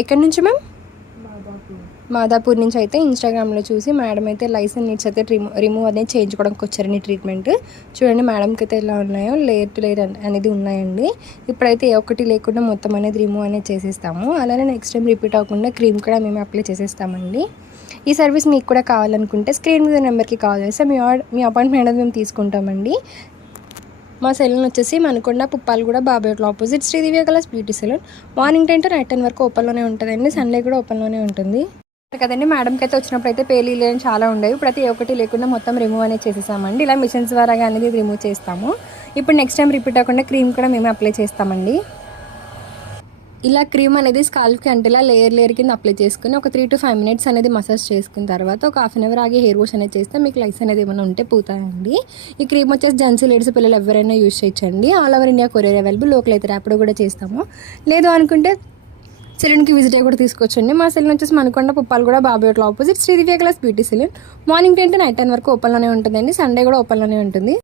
ఎక్కడి నుంచి మ్యామ్? మాదాపూర్ నుంచి అయితే ఇన్స్టాగ్రామ్లో చూసి మేడం అయితే లైసెన్స్ నీడ్స్ అయితే రిమూవ్ అనేది చేయించుకోవడానికి వచ్చారండి ట్రీట్మెంట్. చూడండి మేడంకి అయితే ఎలా ఉన్నాయో లేయర్ అనేది ఉన్నాయండి. ఇప్పుడైతే ఏ ఒక్కటి లేకుండా మొత్తం అనేది రిమూవ్ అనేది చేసేస్తాము. అలానే నెక్స్ట్ టైం రిపీట్ అవ్వకుండా క్రీమ్ కూడా మేము అప్లై చేసేస్తామండి. ఈ సర్వీస్ మీకు కూడా కావాలనుకుంటే స్క్రీన్ మీద నెంబర్కి కాల్ చేస్తే మీ అపాయింట్మెంట్ అనేది మేము తీసుకుంటామండి. మా సెలూన్ వచ్చేసి మనకొండ పుప్పాలగూడ బాబాయ్ opposite Shri Divya colours beauty salon. Morning 10 to night 10 వరకు ఓపెన్లోనే ఉంటుందండి. సండే కూడా ఓపెన్లోనే ఉంటుంది కదండి. మేడంకి అయితే వచ్చినప్పుడు అయితే పేలీలు చాలా ఉండేవి. ఇప్పుడైతే ఏ ఒక్కటి లేకుండా మొత్తం రిమూవ్ అనేది చేసేసామండి. ఇలా మిషన్స్ ద్వారా అనేది రిమూవ్ చేస్తాము. ఇప్పుడు నెక్స్ట్ టైం రిపీట్ అవ్వకుండా క్రీమ్ కూడా మేమే అప్లై చేస్తామండి. ఇలా క్రీమ్ అనేది స్కాల్ఫ్కి అంటే ఇలా లేయర్ కింద అప్లై చేసుకుని ఒక 3 to 5 minutes అనేది మసాజ్ చేసుకున్న తర్వాత ఒక 1/2 hour ఆగి హెయిర్ వాష్ అనేది చేస్తే మీకు లైస్ అనేది ఏమైనా ఉంటే పోతాయండి. ఈ క్రీమ్ వచ్చేసి జెంట్స్ లేడీస్ పిల్లలు ఎవరైనా యూజ్ చేయొచ్చండి. All over India courier available. Local అయితే ర్యాపిడో కూడా చేస్తాము. లేదు అనుకుంటే సెలూన్కి విజిట్ అయ్యి కూడా తీసుకోవచ్చండి. మా సెలూన్ వచ్చేసి మనకొండ పుప్పాలగూడ బాబాయ్ opposite Shri Divya colours beauty salon. Morning 10 to night 10 వరకు ఓపెన్లోనే ఉంటుందండి. సండే కూడా ఓపెన్లోనే ఉంటుంది.